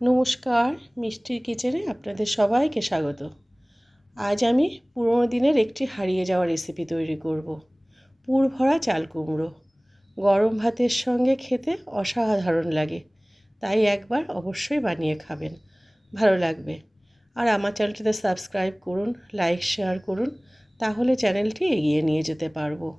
নমস্কার, মিষ্টির কিচেনে আপনাদের সবাইকে স্বাগত। আজ আমি পুরোনো দিনের একটি হারিয়ে যাওয়া রেসিপি তৈরি করব। পুর ভরা চাল কুমড়ো গরম ভাতের সঙ্গে খেতে অসাধারণ লাগে, তাই একবার অবশ্যই বানিয়ে খাবেন, ভালো লাগবে। আর আমার চ্যানেলটিতে সাবস্ক্রাইব করুন, লাইক শেয়ার করুন, তাহলে চ্যানেলটি এগিয়ে নিয়ে যেতে পারবো।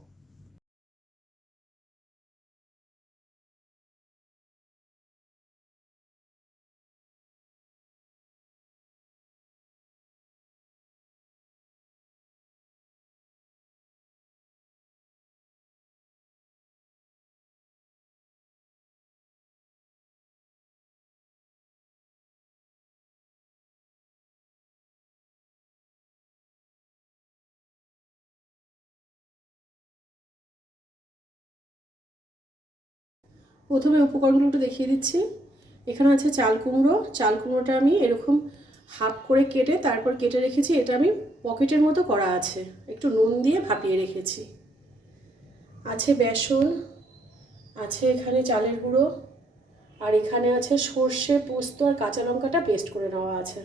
প্রথমে উপকরণগুলো একটু দেখিয়ে দিচ্ছি। এখানে আছে চাল কুমড়ো। চাল কুমড়োটা আমি এরকম হাফ করে কেটে তারপর কেটে রেখেছি। এটা আমি পকেটের মতো করা আছে, একটু নুন দিয়ে ভাপিয়ে রেখেছি। আছে বেসন, আছে এখানে চালের গুঁড়ো, আর এখানে আছে সর্ষে, পোস্ত আর কাঁচা লঙ্কাটা পেস্ট করে নেওয়া আছে।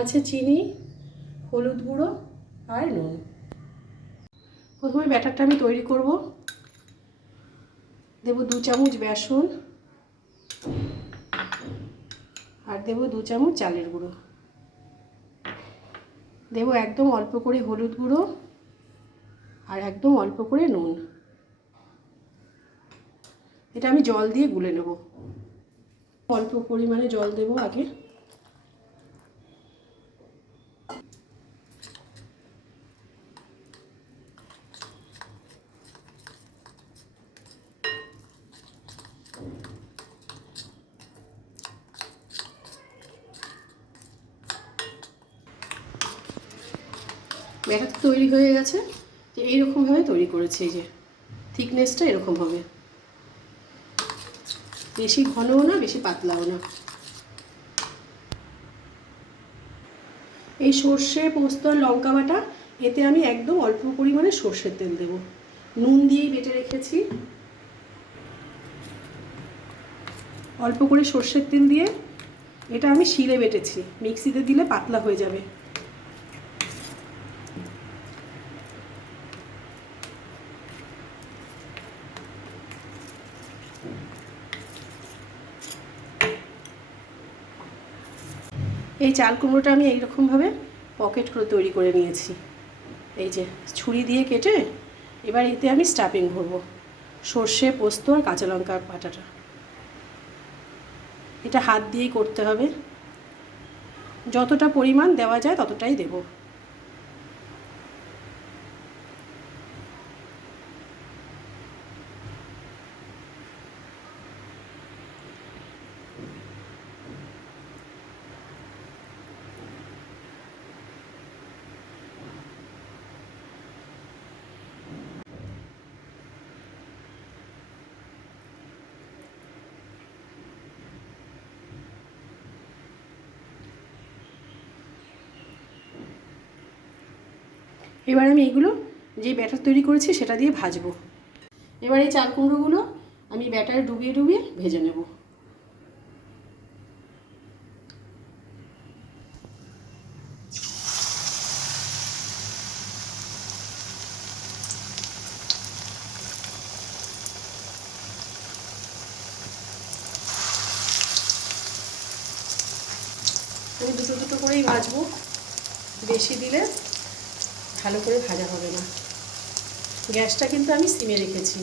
আছে চিনি, হলুদ গুঁড়ো আর নুন। প্রথমে ব্যাটারটা আমি তৈরি করব। দেব 2 চামচ বেসন আর দেব 2 চামচ চালের গুঁড়ো। দেব একদম অল্প করে হলুদ গুঁড়ো আর একদম অল্প করে নুন। এটা আমি জল দিয়ে গুলে নেব। অল্প পরিমাণে জল দেব আগে। ব্যাটার তৈরি হয়ে গেছে। যে এইরকমভাবে তৈরি করেছি, এই যে থিকনেসটা এরকম হবে, বেশি ঘনও না বেশি পাতলাও না। এই সর্ষে, পোস্ত আর লঙ্কা বাটা, এতে আমি একদম অল্প পরিমাণে সর্ষের তেল দেব। নুন দিয়েই বেটে রেখেছি। অল্প করে সর্ষের তেল দিয়ে এটা আমি শিলে বেটেছি, মিক্সিতে দিলে পাতলা হয়ে যাবে। এই চাল কুমড়োটা আমি এইরকমভাবে পকেট করে তৈরি করে নিয়েছি। এই যে ছুরি দিয়ে কেটে এবার এতে আমি স্টাফিং ভরবো, সর্ষে, পোস্ত আর কাঁচা লঙ্কার বাটাটা। এটা হাত দিয়েই করতে হবে, যতটা পরিমাণ দেওয়া যায় ততটাই দেব। এবার আমি এইগুলো যে ব্যাটার তৈরি করেছি সেটা দিয়ে ভাজবো। এবার এই চাল কুমড়োগুলো আমি ব্যাটারে ডুবিয়ে ডুবিয়ে ভেজে নেব। আমি দুটো দুটো করেই ভাজবো, বেশি দিলে ভালো করে ভাজা হবে না। গ্যাসটা কিন্তু আমি সিমে রেখেছি।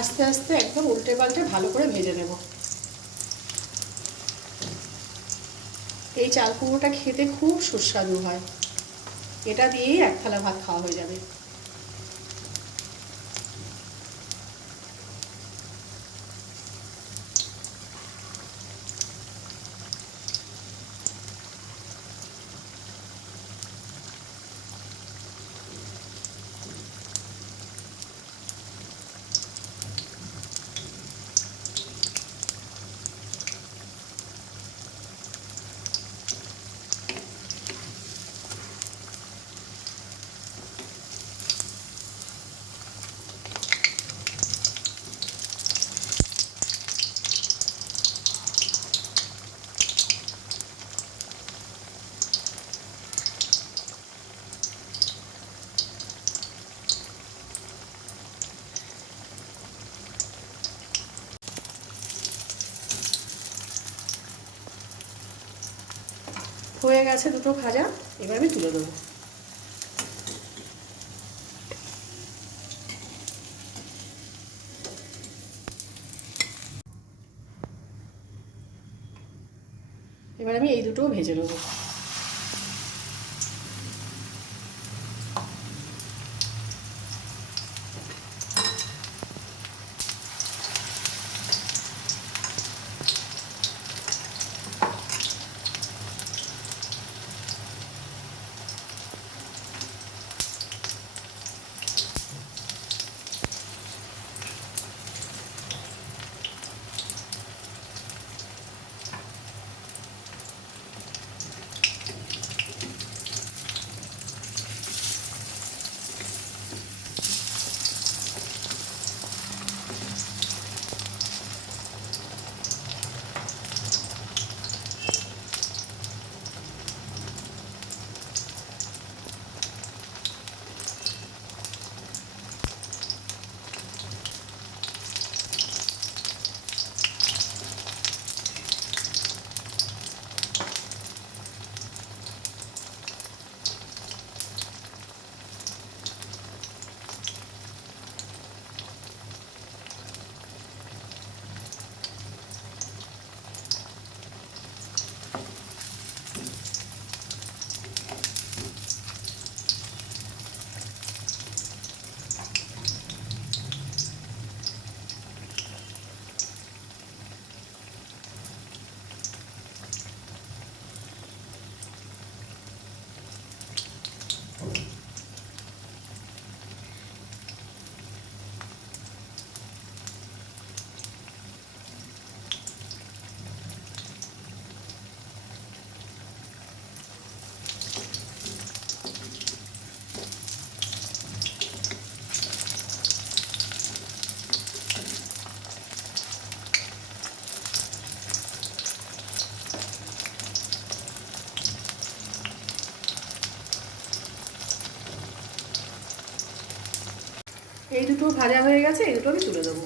আস্তে আস্তে একদম উল্টে পাল্টে ভালো করে ভেজে নেব। এই চাল কুমড়োটা খেতে খুব সুস্বাদু হয়, এটা দিয়েই এক থালা ভাত খাওয়া হয়ে যাবে। হয়ে গেছে দুটো ভাজা, এবার আমি তুলে দেবো। এবার আমি এই দুটোও ভেজে নেবো। এই দুটো ভাজা হয়ে গেছে, এই দুটো আমি তুলে দেবো।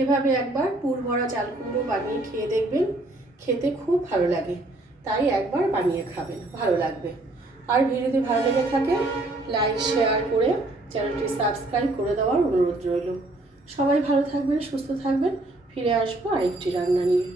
এভাবে একবার পুর ভরা চাল কুমড়ো বানিয়ে খেয়ে দেখবেন, খেতে খুব ভালো লাগে। তাই একবার বানিয়ে খাবেন, ভালো লাগবে। আর ভিডিওটি ভালো লেগে থাকে লাইক শেয়ার করে চ্যানেলটি সাবস্ক্রাইব করে দেওয়ার অনুরোধ রইল। সবাই ভালো থাকবেন, সুস্থ থাকবেন। ফিরে আসবো আরেকটি রান্না নিয়ে।